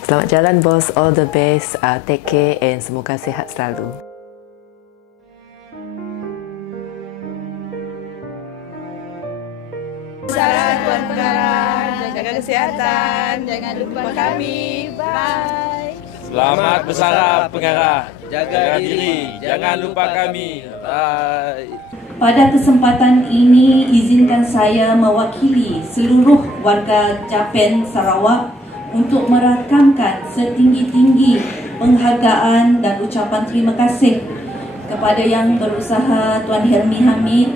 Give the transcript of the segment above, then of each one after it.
Selamat jalan bos, all the best, take care and semoga sihat selalu. Salam Tuan Pengarah, jaga kesihatan, jangan lupa kami, bye. Selamat bersara Pengarah, jaga diri, jangan lupa kami, bye. Pada kesempatan ini, izinkan saya mewakili seluruh warga Japan Sarawak untuk merakamkan setinggi-tinggi penghargaan dan ucapan terima kasih kepada Yang Berusaha Tuan Helmi Hamid,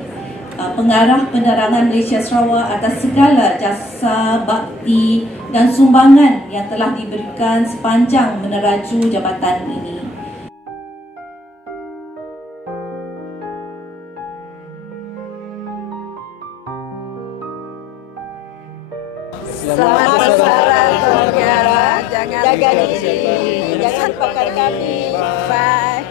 Pengarah Penerangan Malaysia Sarawak, atas segala jasa, bakti dan sumbangan yang telah diberikan sepanjang meneraju jabatan ini. Selamat bersara Tuan Pengarah, jangan jaga diri, jangan lupakan kami, bye.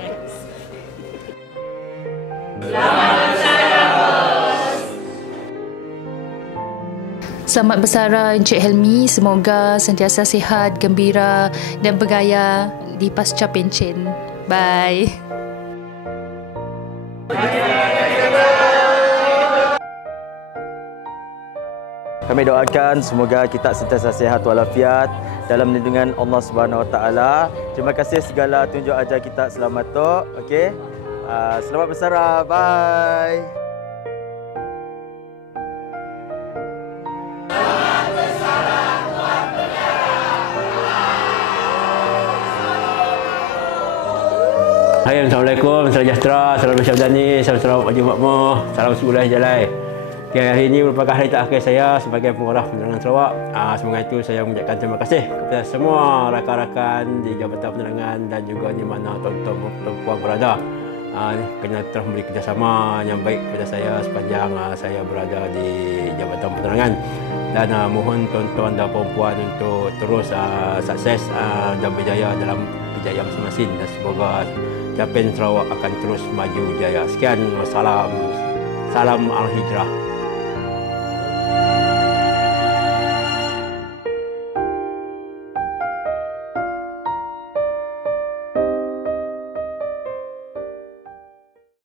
Selamat bersara Encik Helmi, semoga sentiasa sihat, gembira dan bergaya di pasca pencen. Bye. Kami doakan semoga kita sentiasa sihat walafiat dalam lindungan Allah Subhanahu Wa Taala. Terima kasih segala tunjuk ajar kita selamat tu. Okey. Selamat bersara. Bye. Hai, Assalamualaikum, salam sejahtera, salam Syabdani, salam Sarawak Wajib Makmur, salam Sebulan Jalai. Okay, hari ini merupakan hari terakhir saya sebagai Pengarah Penerangan Sarawak. Semoga itu saya mengucapkan terima kasih kepada semua rakan-rakan di Jabatan Penerangan dan juga di mana tuan-tuan perempuan berada. Kena telah memberi kerjasama yang baik kepada saya sepanjang saya berada di Jabatan Penerangan. Dan mohon tuan-tuan dan perempuan untuk terus sukses dan berjaya dalam kerjaya masing-masing. Dan semoga Japan Sarawak akan terus maju jaya. Sekian, wassalam. Salam Al-Hijrah.